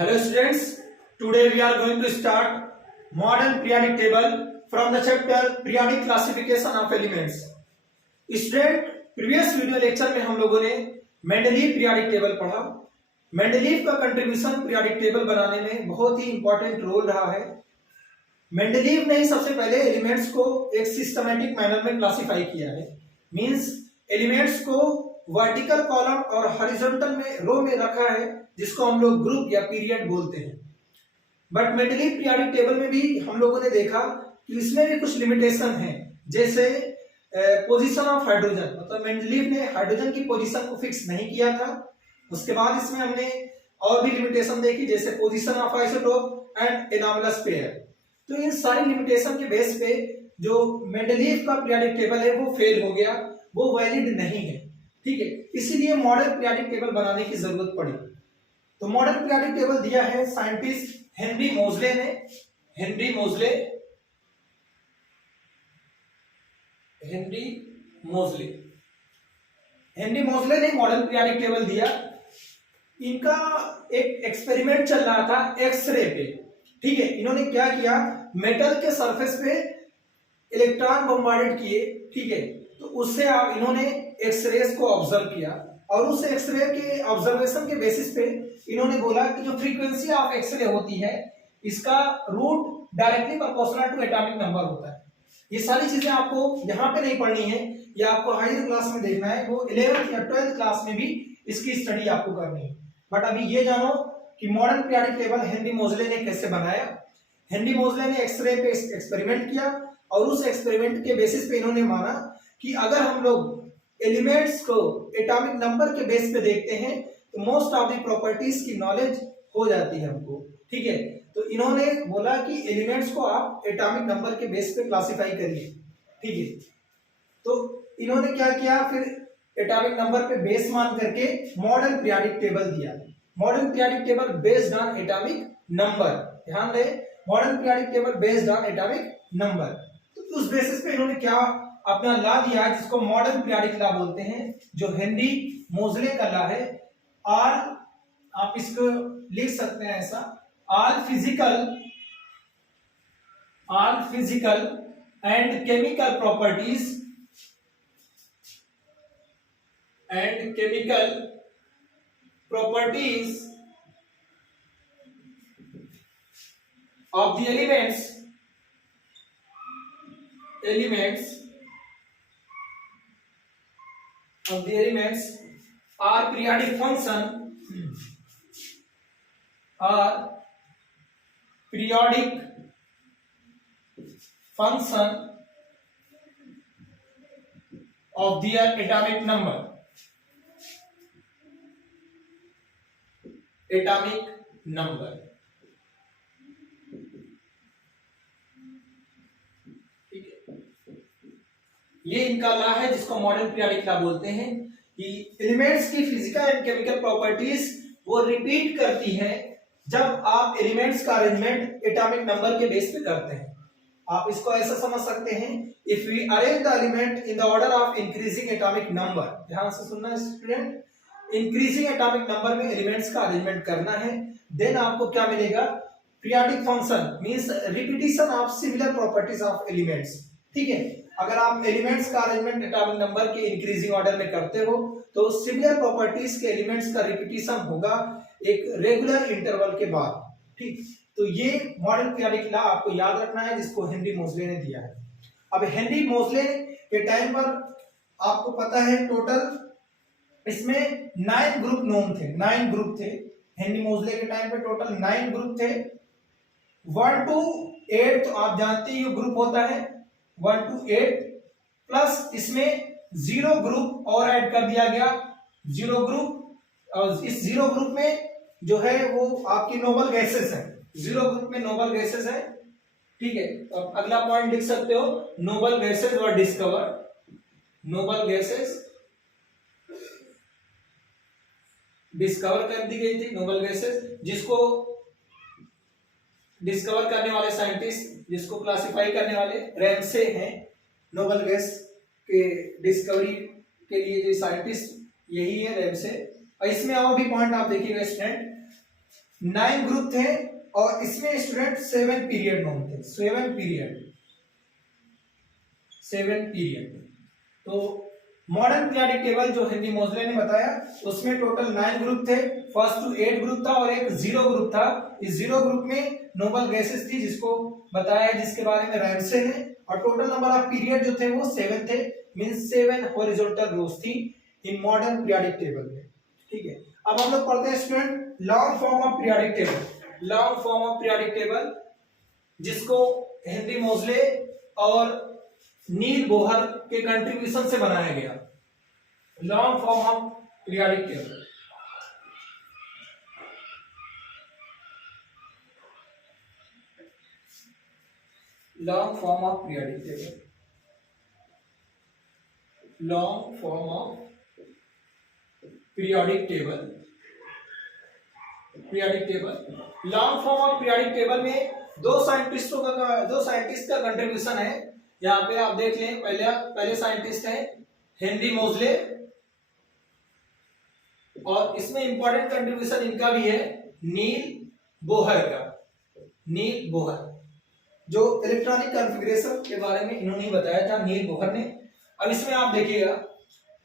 Hello students, today we are going to start modern periodic table from the chapter periodic classification of elements. Student previous video lecture में हम लोगों ने Mendeleev periodic table पढ़ा। Mendeleev का contribution periodic table बनाने में बहुत ही important role रहा है। मेंडलीव ने ही सबसे पहले एलिमेंट्स को एक सिस्टमैटिक मैनर में क्लासिफाई किया है। मींस एलिमेंट्स को वर्टिकल कॉलम और हॉरिजॉन्टल में रो में रखा है, जिसको हम लोग ग्रुप या पीरियड बोलते हैं। बट मेंडलीव पीरियोडिक टेबल में भी हम लोगों ने देखा कि इसमें भी कुछ लिमिटेशन है, जैसे पोजीशन ऑफ हाइड्रोजन। मतलब मेंडलीव ने हाइड्रोजन की पोजीशन को फिक्स नहीं किया था। उसके बाद इसमें हमने और भी लिमिटेशन देखी, जैसे position of isotope and anomalous pair. तो इन सारी लिमिटेशन के बेस पे जो मेंडलीव का पीरियोडिक टेबल है वो फेल हो गया, वो वैलिड नहीं है। ठीक है, इसीलिए मॉडर्न पीरियोडिक टेबल बनाने की जरूरत पड़ी। तो मॉडर्न पीरियोडिक टेबल दिया है साइंटिस्ट हेनरी मोजले ने। हेनरी मोजले ने मॉडर्न पीरियोडिक टेबल दिया। इनका एक एक्सपेरिमेंट चल रहा था एक्सरे पे। ठीक है, इन्होंने क्या किया, मेटल के सरफेस पे इलेक्ट्रॉन बम्बार्डेड किए। ठीक है, तो उससे आप इन्होंने एक्सरेज को ऑब्जर्व किया और उस एक्सरे के ऑब्जर्वेशन के बेसिस पे इन्होंने बोला कि जो फ्रीक्वेंसी ऑफ एक्सरे होती है इसका root directly proportional to atomic number होता है। ये सारी चीजें आपको यहाँ पे नहीं पढ़नी है, ये आपको हायर क्लास में देखना है। वो 11th या 12th क्लास में भी इसकी स्टडी आपको करनी है। बट अभी ये जानो कि मॉडर्न पीरियोडिक टेबल हेनरी मोजले ने कैसे बनाया। हेनरी मोजले ने एक्सरे पे एक्सपेरिमेंट किया और उस एक्सपेरिमेंट के बेसिस पे इन्होंने माना कि अगर हम लोग एलिमेंट्स को एटॉमिक नंबर के बेस पे देखते हैं तो मोस्ट ऑफ द प्रॉपर्टीज की नॉलेज हो जाती है हमको। ठीक है, तो इन्होंने बोला कि एलिमेंट्स को आप एटॉमिक नंबर के बेस पे क्लासिफाई करिए। ठीक है, तो इन्होंने क्या किया, फिर एटॉमिक नंबर पे बेस मान करके मॉडर्न पीरियोडिक टेबल दिया। Modern periodic table based on atomic number. ध्यान दें, modern periodic table based on atomic number. तो उस बेसिस पे इन्होंने क्या अपना लॉ दिया है, जिसको मॉडर्न पीरियोडिक लॉ बोलते हैं, जो हेनरी मोजले का लॉ है। ऑल, आप इसको लिख सकते हैं ऐसा, all physical and chemical properties of the elements are periodic function of their atomic number। ठीक है, ये इनका लॉ है जिसको मॉडर्न पीरियोडिक लॉ बोलते हैं कि एलिमेंट्स की फिजिकल एंड केमिकल प्रॉपर्टीज वो रिपीट करती है जब आप एलिमेंट्स का अरेंजमेंट एटॉमिक नंबर के बेस पे करते हैं। आप इसको ऐसा समझ सकते हैं, if we arrange the element in the order of increasing atomic number. ध्यान से सुनना स्टूडेंट, इंक्रीजिंग एटॉमिक नंबर में एलिमेंट्स का अरेंजमेंट करना है, देन आपको क्या मिलेगा, periodic function means repetition of similar properties of elements. ठीक है, अगर आप एलिमेंट्स का अरेंजमेंट एटॉमिक नंबर के इंक्रीजिंग ऑर्डर में करते हो तो सिमिलर प्रॉपर्टीज के एलिमेंट्स का रिपीटिशन होगा एक रेगुलर इंटरवल के बाद। ठीक, तो ये मॉडर्न पीरियोडिक लॉ आपको याद रखना है, जिसको हेनरी मोजले ने दिया है। अब हेनरी मोजले के टाइम पर आपको पता है टोटल इसमें 9 ग्रुप नोन थे, 9 ग्रुप थे। हेनरी मोजले के टाइम पे टोटल 9 ग्रुप थे। 1 to 8 तो आप जानते ही ग्रुप होता है 1 to 8, प्लस इसमें 0 ग्रुप और ऐड कर दिया गया, 0 ग्रुप। और इस 0 ग्रुप में जो है वो आपकी नोबल गैसेस है। 0 ग्रुप में नोबल गैसेस है। ठीक है, तो अगला पॉइंट लिख सकते हो, नोबल गैसेस वर डिस्कवर। नोबल गैसेस डिस्कवर कर दी गई थी। नोबल गैसेस जिसको डिस्कवर करने वाले साइंटिस्ट, जिसको क्लासिफाई करने वाले रैमसे हैं। नोबल गैस के डिस्कवरी के लिए जो साइंटिस्ट यही है रैमसे। और इसमें और भी पॉइंट आप देखिएगा स्टूडेंट, 9 ग्रुप थे और इसमें स्टूडेंट 7 पीरियड नोन थे, 7 पीरियड। तो मॉडर्न पीरियोडिक टेबल जो हेनरी मोजले ने बताया उसमें टोटल 9 ग्रुप थे, फर्स्ट टू 8 ग्रुप था और एक जीरो ग्रुप था। इस जीरो ग्रुप में नोबल गैसेस थी जिसको बताया है, जिसके बारे में रैमसे ने, और टोटल नंबर ऑफ पीरियड जो थे वो 7 थे, मींस 7 हॉरिजॉन्टल रोज थी इन मॉडर्न पीरियोडिक टेबल में। ठीक है, अब हम लोग पढ़ते हैं student long form of periodic table. Long form of periodic table जिसको हेनरी मोजले और नील बोहर के कंट्रीब्यूशन से बनाया गया। Long form of periodic table, long form of periodic table, long form of periodic table, periodic table. Long form of periodic table में दो scientist का कंट्रीब्यूशन है। यहाँ पे आप देख लें, पहले साइंटिस्ट हैं हेनरी मोजले, और इसमें इंपॉर्टेंट कंट्रीब्यूशन इनका भी है नील बोहर का। नील बोहर जो इलेक्ट्रॉनिक कॉन्फ़िगरेशन के बारे में इन्होंने ही बताया था, नील बोहर ने। अब इसमें आप देखिएगा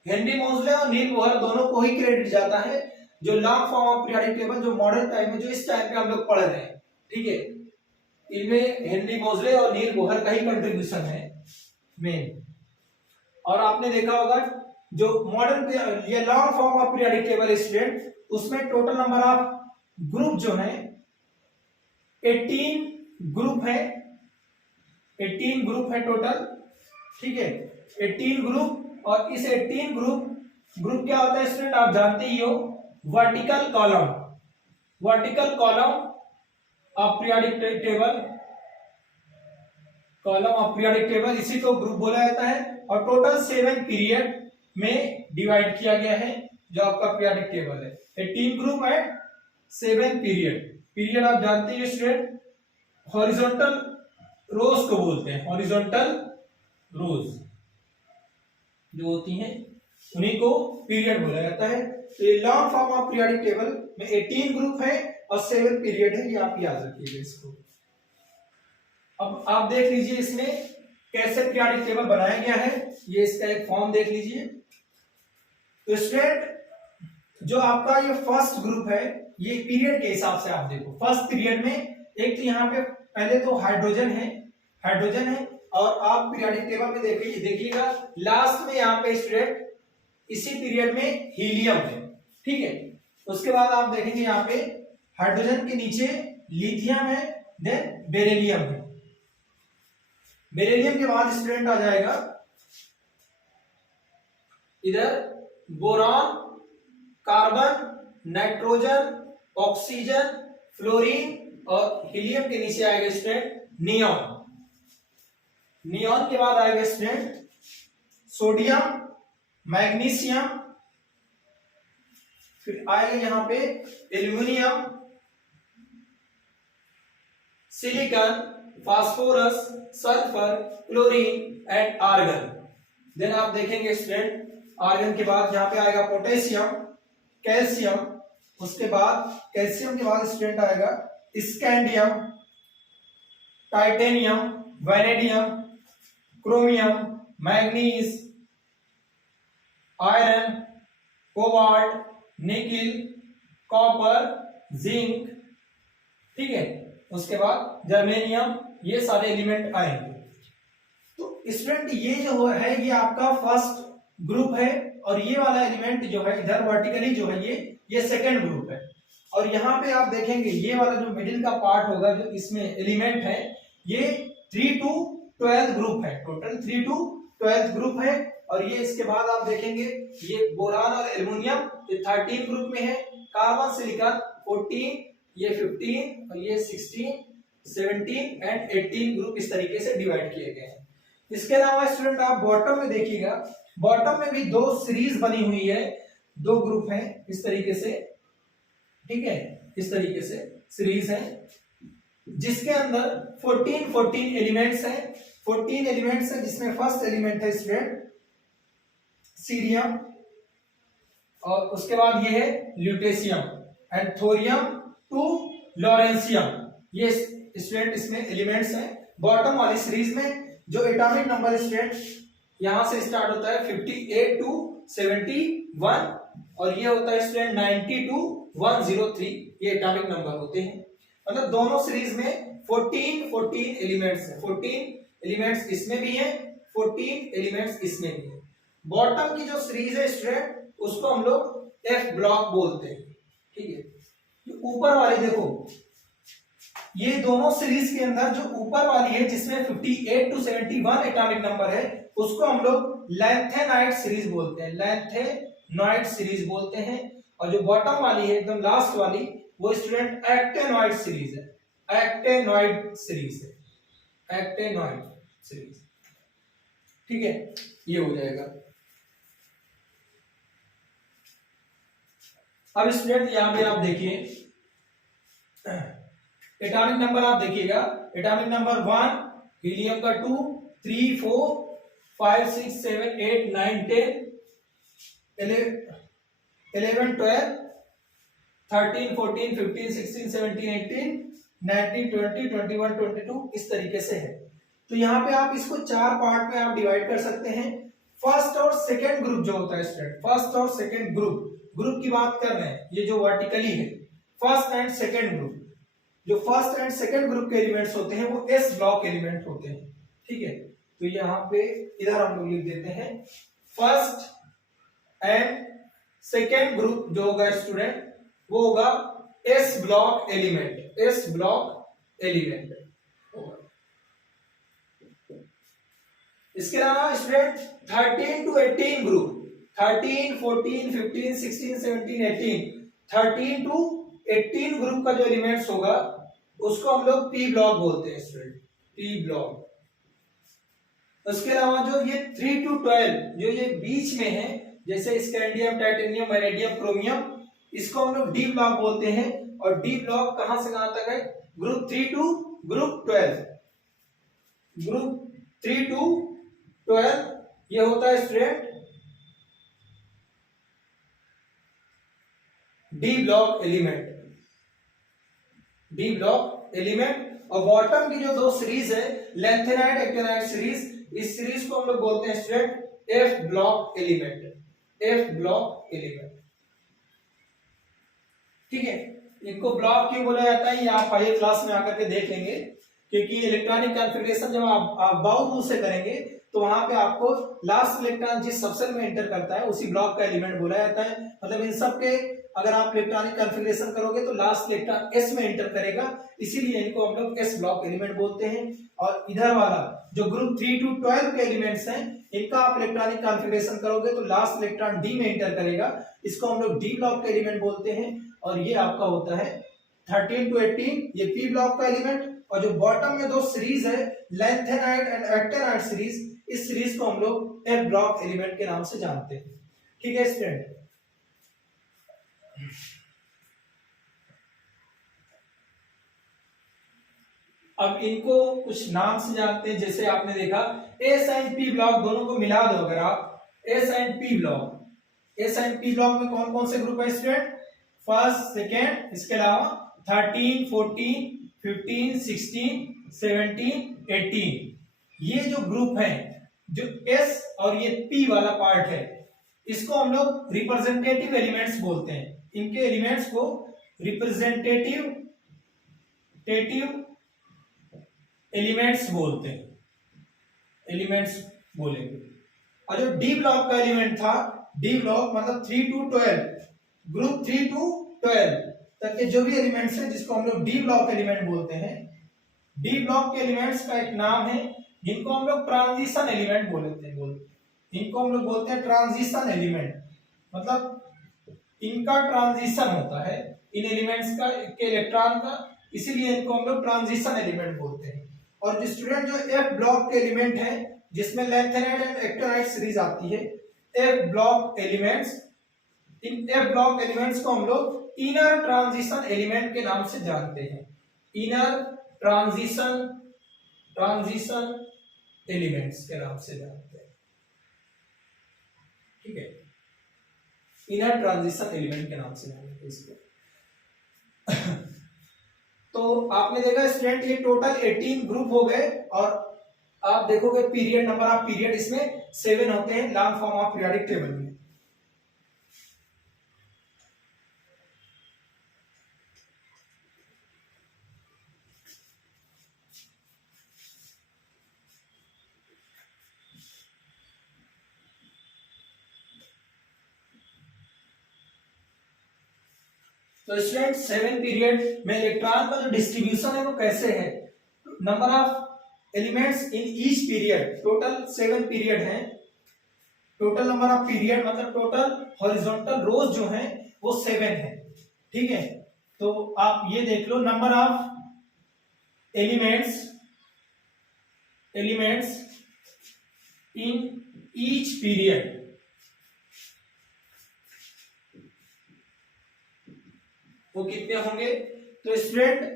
हेनरी मोजले और नील बोहर दोनों को ही क्रेडिट जाता है जो long form of periodic table जो मॉडर्न टाइम में, जो इस टाइम पे हम लोग पढ़ रहे हैं। ठीक है, इनमें हेनरी मोजले और नील बोहर का ही कंट्रीब्यूशन है मेन। और आपने देखा होगा जो मॉडर्न ये long form of periodic table student, उसमें टोटल नंबर ऑफ ग्रुप जो है 18 ग्रुप है, 18 ग्रुप है टोटल। ठीक है, 18 ग्रुप, और इस 18 ग्रुप क्या होता है स्टूडेंट, आप जानते ही हो, vertical column, vertical column of periodic table, column of periodic table, इसी को ग्रुप बोला जाता है। और टोटल 7 पीरियड में डिवाइड किया गया है जो आपका पीरियोडिक टेबल है। 18 ग्रुप है, 7 पीरियड। पीरियड आप जानते हैं स्टूडेंट हॉरिजॉन्टल रोज को बोलते हैं, हॉरिजॉन्टल रोज जो होती हैं उन्हीं को पीरियड बोला जाता है। तो ये long form of periodic table में 18 ग्रुप है और 7 पीरियड है, ये आप याद रखिएगा इसको। अब आप देख लीजिए इसमें कैसे पीरियोडिक टेबल बनाया गया है, ये इसका एक फॉर्म देख लीजिए। तो स्टूडेंट जो आपका ये फर्स्ट ग्रुप है, ये पीरियड के हिसाब से आप देखो, फर्स्ट पीरियड में एक तो यहाँ पे पहले तो हाइड्रोजन है, और आप पीरियोडिक टेबल में देखिएगा लास्ट में यहाँ पे स्टूडेंट इसी पीरियड में हीलियम है। ठीक है, उसके बाद आप देखेंगे यहाँ पे हाइड्रोजन के नीचे लिथियम है, देन बेरिलियम है। बेरिलियम के बाद स्टूडेंट आ जाएगा इधर boron, carbon, nitrogen, oxygen, fluorine, और हीलियम के नीचे आएगा स्टूडेंट नियॉन। नियॉन के बाद आएगा स्टूडेंट सोडियम, मैग्नीशियम, फिर आएगा यहां पे aluminium, silicon, phosphorus, sulphur, chlorine and argon. Then आप देखेंगे स्टूडेंट आर्गन के बाद यहाँ पे आएगा पोटेशियम, कैल्शियम, उसके बाद कैल्शियम के बाद स्टूडेंट आएगा scandium, titanium, vanadium, chromium, manganese, iron, cobalt, nickel, copper, zinc. ठीक है, उसके बाद जर्मेनियम, ये सारे एलिमेंट आएंगे। तो स्टूडेंट ये जो है ये आपका फर्स्ट ग्रुप है, और ये वाला एलिमेंट जो है इधर वर्टिकली जो है ये सेकंड ग्रुप है। और यहाँ पे आप देखेंगे ये वाला जो मिडिल का पार्ट होगा जो इसमें एलिमेंट है, ये 3 to 12 ग्रुप है, टोटल 3 to 12 ग्रुप है। और ये इसके बाद आप देखेंगे ये बोरान और एल्युमिनियम ये 13 ग्रुप में है, कार्बन, सिलिकॉन 14, ये 15, और ये 16, 17 एंड 18 ग्रुप इस तरीके से डिवाइड किए गए हैं। इसके अलावा स्टूडेंट आप बॉटम में देखिएगा, बॉटम में भी 2 सीरीज बनी हुई है, 2 ग्रुप हैं इस तरीके से। ठीक है, इस तरीके से सीरीज है जिसके अंदर 14 एलिमेंट्स हैं, 14 एलिमेंट्स हैं, जिसमें फर्स्ट एलिमेंट है स्टूडेंट सीरियम, और उसके बाद ये है ल्यूटेशियम एंड थोरियम 2 लॉरेंसियम, ये स्टूडेंट इसमें एलिमेंट्स हैं। बॉटम वाली सीरीज में जो एटॉमिक नंबर स्टूडेंट यहां से स्टार्ट होता है 58 टू 71 और ये होता है स्टूडेंट 90 टू 103, ये एटॉमिक नंबर होते हैं। मतलब दोनों सीरीज में 14 एलिमेंट्स हैं, 14 एलिमेंट्स इसमें भी हैं, 14 एलिमेंट्स इसमें भी हैं। बॉटम की जो सीरीज है स्टूडेंट उसको हम लोग एफ ब्लॉक बोलते हैं, ठीक है। ऊपर वाली देखो, ये दोनों सीरीज के अंदर जो ऊपर वाली है जिसमें 58 टू 71 एटॉमिक नंबर है उसको हम लोग लैंथेनाइड सीरीज बोलते हैं, लैंथेनॉइड सीरीज बोलते हैं। और जो बॉटम वाली है एकदम लास्ट वाली वो स्टूडेंट एक्टेनॉइड सीरीज है, एक्टेनॉइड सीरीज है, एक्टेनॉइड सीरीज, ठीक है। ये हो जाएगा। अब स्टूडेंट यहां पे आप देखिए एटॉमिक नंबर, आप देखिएगा एटॉमिक नंबर 1 हीलियम का 2 3 4 5 6 7 8 9 10 11 12 13 14 15 16 17 18 19 20 21 22 इस तरीके से है। तो यहाँ पे आप इसको 4 पार्ट में आप डिवाइड कर सकते हैं। फर्स्ट और सेकेंड ग्रुप जो होता है स्टूडेंट, फर्स्ट और सेकेंड ग्रुप की बात कर रहे हैं, ये जो वर्टिकली है फर्स्ट एंड सेकेंड ग्रुप, जो फर्स्ट एंड सेकेंड ग्रुप के एलिमेंट्स होते हैं वो एस ब्लॉक एलिमेंट होते हैं, ठीक है। तो यहाँ पे इधर हम लोग लिख देते हैं फर्स्ट एंड सेकेंड ग्रुप जो होगा स्टूडेंट वो होगा s block element, s block element होगा। इसके अलावा student 13 to 18 group, 13 14 15 16 17 18 13 to 18 group का जो एलिमेंट्स होगा उसको हम लोग पी ब्लॉक बोलते हैं स्टूडेंट, पी ब्लॉक। उसके अलावा जो ये 3 टू 12 जो ये बीच में है जैसे स्कैंडियम टाइटेनियम वैनेडियम क्रोमियम, इसको हम लोग डी ब्लॉक बोलते हैं। और डी ब्लॉक कहां से कहां तक है, group 3 to group 12, group 3 to 12 ये होता है student d block element, d block element. और बॉटम की जो दो सीरीज है लैंथेनाइड एक्टिनाइड सीरीज, इस सीरीज को हम लोग बोलते हैं student f block element, f block element, ठीक है। इनको ब्लॉक क्यों बोला जाता है ये आप हायर क्लास में आकर के देख लेंगे, क्योंकि इलेक्ट्रॉनिक कॉन्फ़िगरेशन जब आप बाउल रूल से करेंगे तो वहां पे आपको लास्ट इलेक्ट्रॉन जिस सबसेल में एंटर करता है उसी ब्लॉक का एलिमेंट बोला जाता है। मतलब इन सब के अगर आप इलेक्ट्रॉनिक कॉन्फ़िगरेशन करोगे तो लास्ट इलेक्ट्रॉन एस में एंटर करेगा, इसीलिए इनको हम लोग एस ब्लॉक एलिमेंट बोलते हैं। और इधर वाला जो ग्रुप 3 टू 12 के एलिमेंट्स हैं इनका आप इलेक्ट्रॉनिक कॉन्फ़िगरेशन करोगे तो लास्ट इलेक्ट्रॉन डी में एंटर करेगा, इसको हम लोग डी ब्लॉक के एलिमेंट बोलते हैं। और ये आपका होता है 13 टू 18 ये पी ब्लॉक का एलिमेंट। और जो बॉटम में दो सीरीज है लैंथेनाइड एंड एक्टिनाइड सीरीज, इस सीरीज को हम लोग एफ ब्लॉक एलिमेंट के नाम से जानते हैं, ठीक है स्टूडेंट। अब इनको कुछ नाम से जानते हैं, जैसे आपने देखा एस एंड पी ब्लॉक दोनों को मिला दो अगर आप, S and P block, S and P block में कौन कौन से ग्रुप है स्टूडेंट, फर्स्ट सेकेंड, इसके अलावा 13 14 15 16 17 18, ये जो ग्रुप है जो एस और ये पी वाला पार्ट है इसको हम लोग रिप्रेजेंटेटिव एलिमेंट्स बोलते हैं। इनके एलिमेंट्स को रिप्रेजेंटेटिव एलिमेंट्स बोलते हैं, एलिमेंट्स बोलेंगे। और जो डी ब्लॉक का एलिमेंट था, डी ब्लॉक मतलब 3 टू 12, ग्रुप 3 टू 12 तक के जो भी एलिमेंट्स हैं जिसको हम लोग डी ब्लॉक एलिमेंट बोलते हैं। डी ब्लॉक के एलिमेंट्स का एक नाम है जिनको हम लोग ट्रांजिशन एलिमेंट बोलते हैं, इनको हम लोग बोलते हैं ट्रांजिशन एलिमेंट। मतलब इनका ट्रांजिशन होता है इन एलिमेंट्स का के इलेक्ट्रॉन का, इसीलिए इनको हम लोग ट्रांजिशन एलिमेंट बोलते हैं। और जो स्टूडेंट जो एफ ब्लॉक के एलिमेंट है जिसमें लैंथेनाइड एंड एक्टिनाइड सीरीज आती है, F block elements, in F block elements को हम लोग इनर ट्रांजिशन एलिमेंट के नाम से जानते हैं, इनर ट्रांजिशन एलिमेंट्स के नाम से जानते हैं, ठीक है। इनर ट्रांजिशन एलिमेंट के नाम से जानते हैं इसको। तो आपने देखा स्टूडेंट ये टोटल 18 ग्रुप हो गए, और आप देखोगे पीरियड, नंबर ऑफ पीरियड इसमें 7 होते हैं long form of periodic table में। तो स्टूडेंट 7 पीरियड में इलेक्ट्रॉन का जो डिस्ट्रीब्यूशन है वो कैसे है, number of elements in each period, total 7 period हैं, टोटल नंबर ऑफ पीरियड मतलब टोटल हॉरिजॉन्टल रोज जो हैं वो 7 है, ठीक है। तो आप ये देख लो number of elements in each period, वो कितने होंगे। तो स्टूडेंट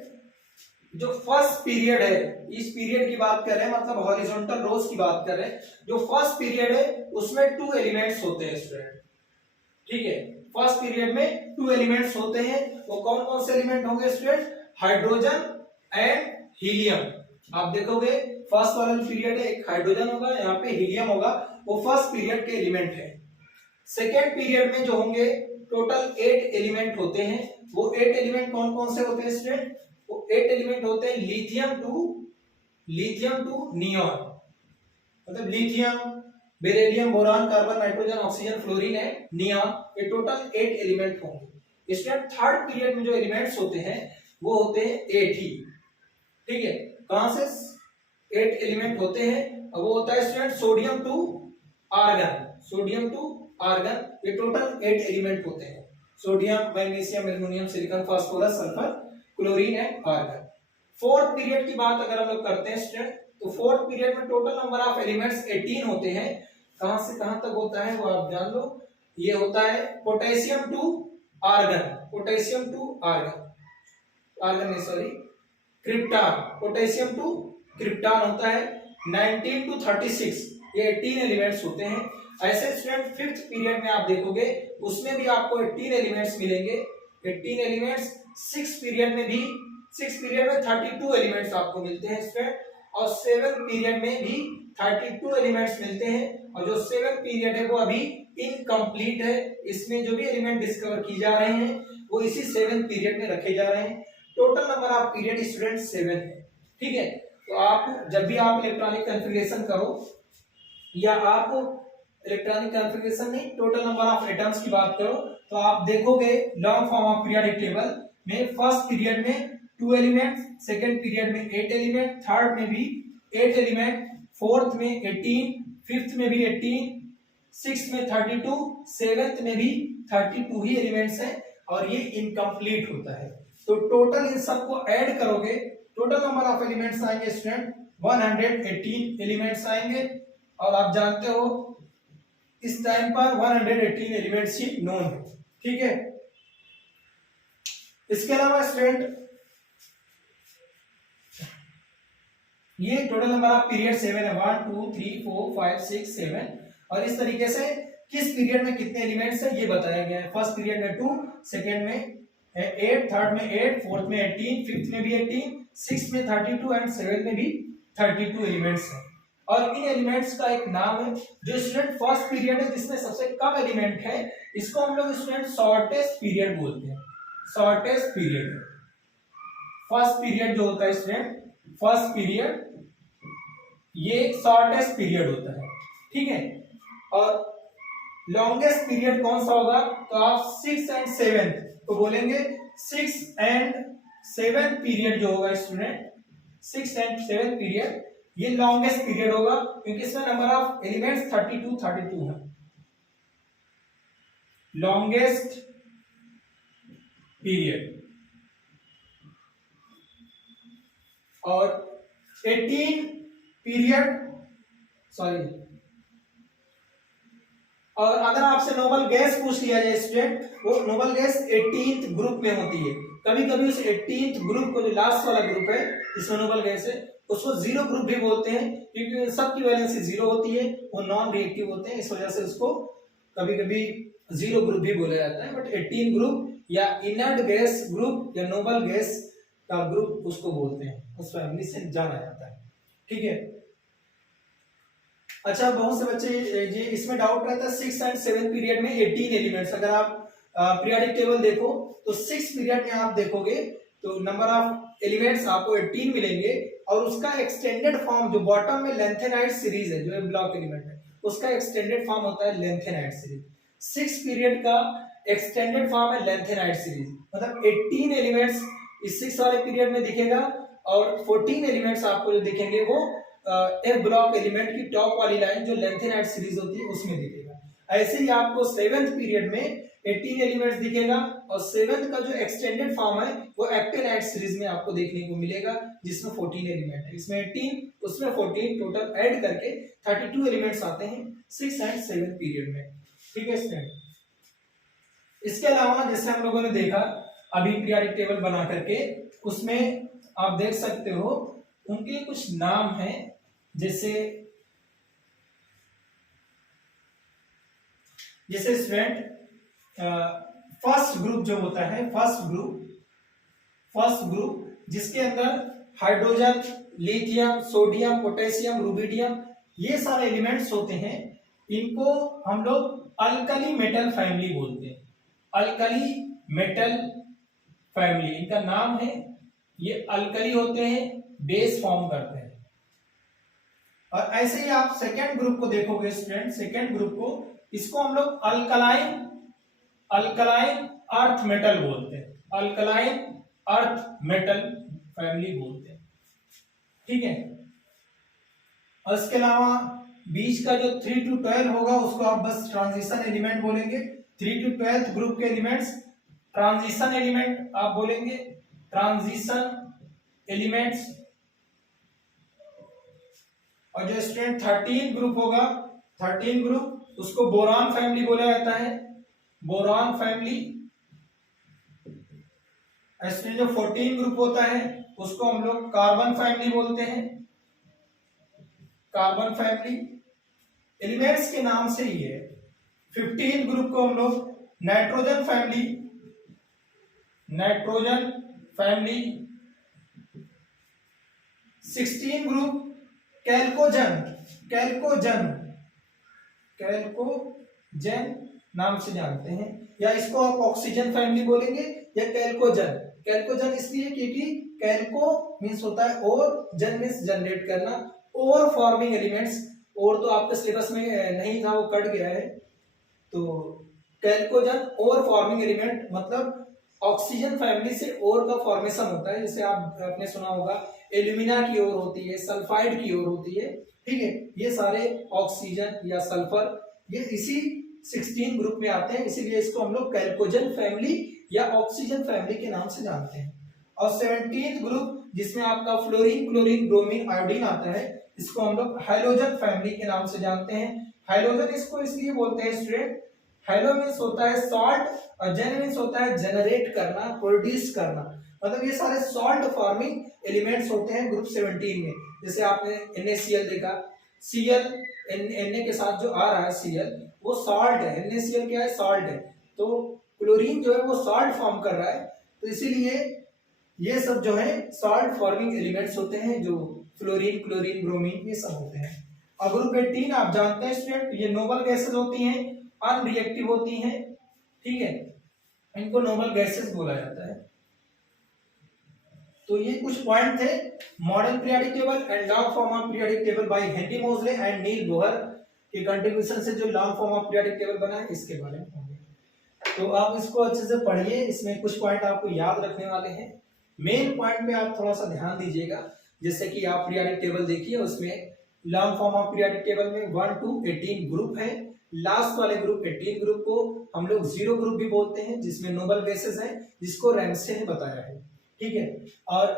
जो फर्स्ट पीरियड है, इस पीरियड की बात कर रहे हैं, मतलब हॉरिजॉन्टल रोज की बात कर रहे हैं, जो फर्स्ट पीरियड है उसमें 2 एलिमेंट्स होते हैं स्टूडेंट, ठीक है। फर्स्ट पीरियड में 2 एलिमेंट्स होते हैं, वो कौन कौन से एलिमेंट होंगे स्टूडेंट, हाइड्रोजन एंड हीलियम। आप देखोगे फर्स्ट वाला पीरियड है, एक हाइड्रोजन होगा, यहाँ पे हीलियम होगा, वो फर्स्ट पीरियड के एलिमेंट है। सेकेंड पीरियड में जो होंगे टोटल 8 एलिमेंट होते हैं, वो 8 एलिमेंट कौन कौन से होते हैं स्टूडेंट, वो 8 एलिमेंट होते हैं लिथियम टू नियॉन, मतलब lithium, beryllium, boron, carbon, nitrogen, oxygen, fluorine and neon, ये टोटल 8 एलिमेंट होंगे। स्टूडेंट थर्ड पीरियड में जो एलिमेंट्स होते हैं वो होते हैं 8 ही, ठीक है। कहां से 8 एलिमेंट होते हैं, वो होता है स्टूडेंट सोडियम टू आर्गन, ये टोटल 8 एलिमेंट होते हैं, sodium, magnesium, aluminium, silicon, phosphorus, sulphur, chlorine and argon. Fourth period की बात अगर हम लोग करते हैं स्टूडेंट, तो फोर्थ पीरियड में टोटल नंबर ऑफ एलिमेंट्स 18 होते हैं। कहां से कहां तक होता है वो आप जान लो, ये होता है potassium to krypton, potassium to krypton होता है। 19 टू 36 ये 18 एलिमेंट्स होते हैं। ऐसे स्टूडेंट फिफ्थ पीरियड में आप देखोगे उसमें भी आपको 18 एलिमेंट्स मिलेंगे, 18 एलिमेंट्स। सिक्स पीरियड में 32 एलिमेंट्स आपको मिलते हैं स्टूडेंट, और सेवन पीरियड में भी 32 एलिमेंट्स मिलते हैं, और जो सेवन पीरियड है वो अभी इनकम्प्लीट है, इसमें जो भी एलिमेंट डिस्कवर की जा रहे हैं वो इसी सेवन पीरियड में रखे जा रहे हैं। Total number of period student 7 है, ठीक है। तो आप जब भी आप इलेक्ट्रॉनिक कॉन्फ़िगरेशन करो, या आप इलेक्ट्रॉनिक कॉन्फ़िगरेशन नहीं, टोटल नंबर ऑफ एटम्स की बात करो, तो आप देखोगे long form of periodic table में फर्स्ट पीरियड में 2 एलिमेंट, सेकंड पीरियड में 8 एलिमेंट, थर्ड में भी 8 एलिमेंट, फोर्थ में 18, फिफ्थ में भी 18, सिक्स्थ में 32, सेवेंथ में भी 32 ही एलिमेंट्स हैं, और ये इनकम्प्लीट होता है। तो टोटल इन सबको ऐड करोगे, टोटल नंबर ऑफ एलिमेंट्स आएंगे स्टूडेंट 118 एलिमेंट्स आएंगे, और आप जानते हो इस टाइम पर 118 एलिमेंट्स ही नोन है, ठीक है। इसके अलावा स्टूडेंट ये टोटल नंबर ऑफ पीरियड 7 है, 1 2 3 4 5 6 7, और इस तरीके से किस पीरियड में कितने एलिमेंट्स है ये बताया गया है। फर्स्ट पीरियड में 2, सेकेंड में 8, थर्ड में 8, फोर्थ में 18, फिफ्थ में भी 18, सिक्स्थ में 32 एंड सेवेंथ में भी 32 एलिमेंट्स हैं। और इन एलिमेंट्स का एक नाम है, जो स्टूडेंट फर्स्ट पीरियड है जिसमें सबसे कम एलिमेंट है, इसको हम लोग स्टूडेंट शॉर्टेस्ट पीरियड बोलते हैं, शॉर्टेस्ट पीरियड। फर्स्ट पीरियड जो होता है स्टूडेंट, फर्स्ट पीरियड ये शॉर्टेस्ट पीरियड होता है, ठीक है। और लॉन्गेस्ट पीरियड कौन सा होगा, तो आप 6 एंड 7 तो बोलेंगे 6 एंड 7 पीरियड जो होगा स्टूडेंट, 6 एंड 7 पीरियड ये लॉन्गेस्ट पीरियड होगा, क्योंकि इसमें नंबर ऑफ एलिमेंट्स 32 है। लॉन्गेस्ट पीरियड, और 18 पीरियड, सॉरी, और अगर आपसे नोबल गैस पूछ लिया जाए स्टूडेंट, वो नोबल गैस 18th ग्रुप में होती है। कभी कभी उस 18th ग्रुप को, जो लास्ट वाला ग्रुप है जिसमें नोबल गैस है, उसको जीरो ग्रुप भी बोलते हैं, क्योंकि सबकी वैलेंसी जीरो होती है, वो नॉन रिएक्टिव होते हैं, इस वजह से उसको कभी कभी जीरो ग्रुप भी बोला जाता है। बट 18 ग्रुप या इनर्ट गैस ग्रुप या नोबल गैस का ग्रुप उसको बोलते हैं, उस फैमिली से जाना जाता है। ठीक है। अच्छा, बहुत से बच्चे ये इसमें डाउट रहता है 6 एंड 7 पीरियड में 18 एलिमेंट्स। अगर आप पीरियोडिक टेबल देखो तो 6 पीरियड में आप देखोगे तो नंबर ऑफ एलिमेंट्स आपको 18 मिलेंगे, और उसका एक्सटेंडेड फॉर्म जो बॉटम में लेंथेनाइड सीरीज है, जो ब्लॉक एलिमेंट है, उसका एक्सटेंडेड फॉर्म होता है लेंथेनाइड सीरीज। 6 पीरियड का एक्सटेंडेड फॉर्म है लेंथेनाइड सीरीज, मतलब 18 एलिमेंट्स इस 6 वाले पीरियड में दिखेगा, और 14 एलिमेंट्स आपको जो दिखेंगे वो एक ब्लॉक एलिमेंट की टॉप वाली लाइन जो लेंथेनाइड सीरीज होती है उसमें दिखेगा। ऐसे ही आपको 7th पीरियड में 18 एलिमेंट्स दिखेगा, और 7th का जो एक्सटेंडेड फॉर्म है वो एक्टिनाइड सीरीज में आपको देखने को मिलेगा, जिसमें 14 एलिमेंट है। इसमें 18 उसमें 14 टोटल ऐड करके 32 एलिमेंट्स आते हैं 6 एंड 7 पीरियड में। ठीक है स्टूडेंट। इसके अलावा जैसे हम लोगों ने देखा अभी पीरियोडिक टेबल बना करके, उसमें आप देख सकते हो उनके कुछ नाम हैं, जैसे स्टूडेंट फर्स्ट ग्रुप जो होता है, फर्स्ट ग्रुप जिसके अंदर hydrogen, lithium, sodium, potassium, rubidium ये सारे एलिमेंट्स होते हैं, इनको हम लोग अल्कली मेटल फैमिली बोलते हैं। अल्कली मेटल फैमिली इनका नाम है। ये अल्कली होते हैं, बेस फॉर्म करते हैं। और ऐसे ही आप सेकेंड ग्रुप को देखोगे स्टूडेंट, सेकेंड ग्रुप को, इसको हम लोग अल्कलाइन अर्थ मेटल बोलते हैं, अल्कलाइन अर्थ मेटल फैमिली बोलते हैं। ठीक है। और इसके अलावा बीच का जो 3 to 12 होगा उसको आप बस ट्रांजिशन एलिमेंट बोलेंगे। 3 to 12 ग्रुप के एलिमेंट्स ट्रांजिशन एलिमेंट आप बोलेंगे, ट्रांजिशन एलिमेंट्स। और जो स्टूडेंट 13 ग्रुप होगा, 13 ग्रुप उसको बोरान फैमिली बोला जाता है, बोरान फैमिली। ऐसे जो 14 ग्रुप होता है उसको हम लोग कार्बन फैमिली बोलते हैं, कार्बन फैमिली। एलिमेंट्स के नाम से ही है। 15 ग्रुप को हम लोग nitrogen family, nitrogen family. 16 group chalcogen, chalcogen, chalcogen नाम से जानते हैं, या इसको आप ऑक्सीजन फैमिली बोलेंगे या कैल्कोजन। कैल्कोजन इसलिए क्योंकि कैल्को मींस होता है और, जन मींस जनरेट करना, और फॉर्मिंग एलिमेंट्स। और तो आपके सिलेबस में नहीं था, वो कट गया है। तो कैल्कोजन और फॉर्मिंग एलिमेंट मतलब ऑक्सीजन फैमिली से और का फॉर्मेशन होता है, जैसे आपने सुना होगा एल्यूमिना की ओर होती है, सल्फाइड की ओर होती है। ठीक है। ये सारे ऑक्सीजन या सल्फर ये इसी 16 ग्रुप में आते हैं, इसीलिए इसको हम लोग कैल्कोजन फैमिली या ऑक्सीजन फैमिली के नाम से जानते हैं। और 17th ग्रुप जिसमें आपका फ्लोरीन, क्लोरीन, ब्रोमीन, आयोडीन आता है, इसको हम लोग हाइलोजन फैमिली के नाम से जानते हैं। हाइलोजन इसको इसलिए बोलते हैं स्टूडेंट, हाइलो मींस होता है सॉल्ट, और जेन मींस होता है जनरेट करना, प्रोड्यूस करना, मतलब ये सारे सॉल्ट फॉर्मिंग एलिमेंट्स होते हैं ग्रुप 17 में। जैसे आपने NaCl देखा, Cl Na के साथ जो आ रहा है Cl वो सॉल्ट है, NaCl क्या है, सॉल्ट है। तो क्लोरीन जो है वो सॉल्ट फॉर्म कर रहा है, तो इसीलिए ये सब जो है सॉल्ट फॉर्मिंग एलिमेंट्स होते हैं, जो फ्लोरीन, क्लोरीन, ब्रोमीन ये सब होते हैं। और ग्रुप 18 आप जानते हैं स्टूडेंट, ये नोबल गैसेस होती हैं, अनरिएक्टिव होती हैं। ठीक है, इनको नोबल गैसेस बोला जाता है। तो ये कुछ पॉइंट थे modern periodic table and long form of periodic table by Henry मोजले एंड नील बोहर के कंट्रीब्यूशन से जो long form of periodic table बना है, इसके बारे में होंगे। तो आप इसको अच्छे से पढ़िए, इसमें कुछ पॉइंट आपको याद रखने वाले हैं। मेन पॉइंट पे आप थोड़ा सा ध्यान दीजिएगा, जैसे कि आप पीरियोडिक टेबल देखिए, उसमें long form of periodic table में 1 to 18 ग्रुप है। लास्ट वाले ग्रुप 18 ग्रुप को हम लोग जीरो ग्रुप भी बोलते हैं, जिसमें नोबल गैसेस है, जिसको रैमसे ने बताया है। ठीक है। और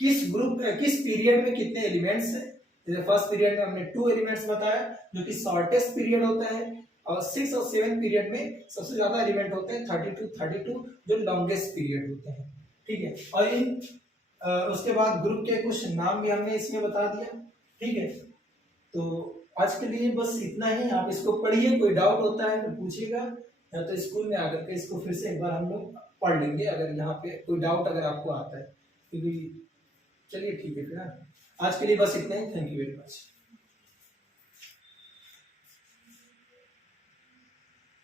किस पीरियड में कितने एलिमेंट्स हैं, जैसे फर्स्ट पीरियड में हमने 2 एलिमेंट्स बताया जो कि शॉर्टेस्ट पीरियड होता है, और 6 और 7 पीरियड में सबसे ज्यादा एलिमेंट होते हैं 32 जो लॉन्गेस्ट पीरियड होते हैं। ठीक है। और इन उसके बाद ग्रुप के कुछ नाम भी हमने इसमें बता दिया। ठीक है। तो आज के लिए बस इतना ही, आप इसको पढ़िए, कोई डाउट होता है तो पूछिएगा, या तो स्कूल में आकर के इसको फिर से एक बार हम लोग पढ़ लेंगे, अगर यहाँ पे कोई डाउट अगर आपको आता है। क्योंकि चलिए ठीक है फिर आज के लिए बस इतना ही। Thank you very much.